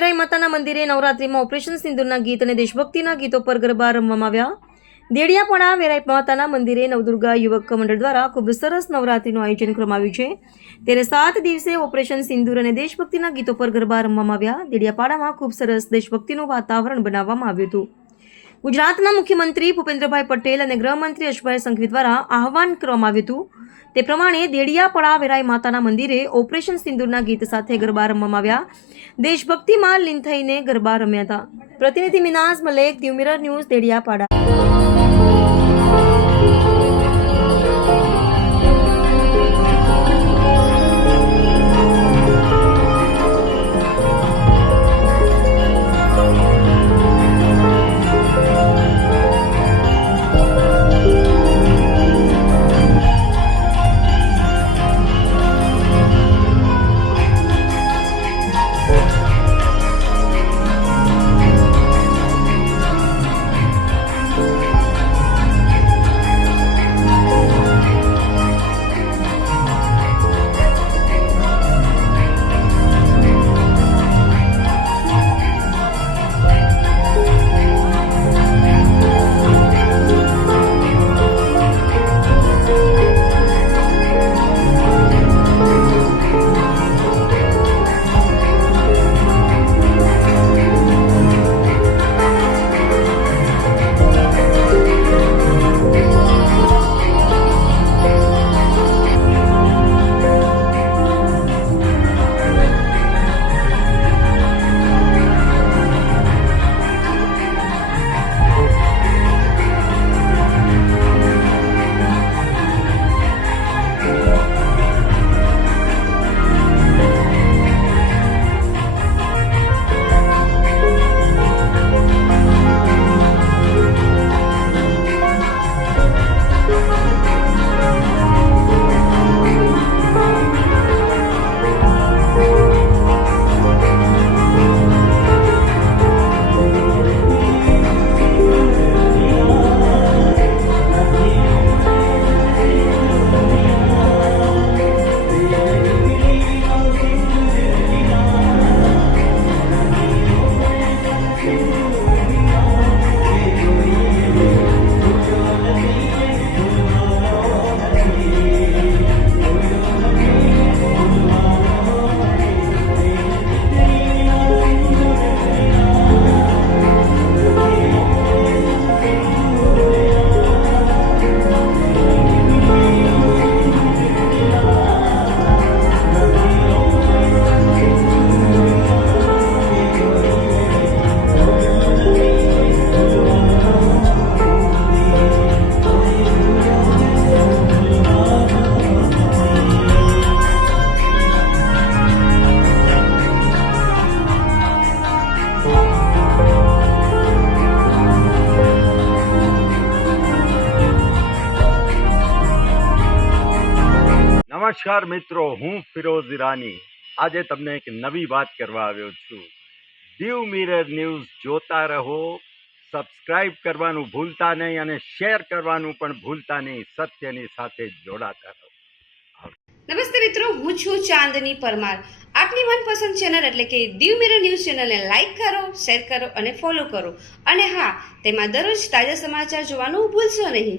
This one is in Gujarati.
વેરાઈ માતાના મંદિરે નવરાત્રિમાં ઓપરેશન સિંદૂરના ગીત અને દેશભક્તિના ગીતો પર ગરબા રમવામાં આવ્યા. દેડિયાપાડા વેરાઈ માતાના મંદિરે નવદુર્ગા યુવક મંડળ દ્વારા ખૂબ સરસ નવરાત્રિનું આયોજન કરવામાં આવ્યું છે. ત્યારે 7 દિવસે ઓપરેશન સિંદૂર અને દેશભક્તિના ગીતો પર ગરબા રમવામાં આવ્યા. દેડિયાપાડામાં ખૂબ સરસ દેશભક્તિનું વાતાવરણ બનાવવામાં આવ્યું હતું. ગુજરાતના મુખ્યમંત્રી ભૂપેન્દ્રભાઈ પટેલ અને ગૃહમંત્રી હર્ષભાઈ સંઘવી દ્વારા આહવાન કરવામાં આવ્યું હતું. તે પ્રમાણે દેડિયાપાડા વેરાઈ માતાના મંદિરે ઓપરેશન સિંદૂરના ગીત સાથે ગરબા રમવામાં આવ્યા. દેશભક્તિમાં લીન થઈને ગરબા રમ્યા હતા. પ્રતિનિધિ મિનાઝ મલેક, દીવ મિરર ન્યૂઝ, દેડિયાપાડા. નમસ્કાર મિત્રો, હું ફિરોઝ ઈરાની આજે તમને એક નવી વાત કરવા આવ્યો છું. દીવ મિરર ન્યૂઝ જોતા રહો, સબસ્ક્રાઇબ કરવાનું ભૂલતા નહીં અને શેર કરવાનું પણ ભૂલતા નહીં. સત્યની સાથે જોડાતા રહો. નમસ્તે મિત્રો, હું છું ચાંદની પરમાર. આપની મનપસંદ ચેનલ એટલે કે દીવ મિરર ન્યૂઝ ચેનલને લાઈક કરો, શેર કરો અને ફોલો કરો. અને હા, તેમાં દરરોજ તાજા સમાચાર જોવાનું ભૂલશો નહીં.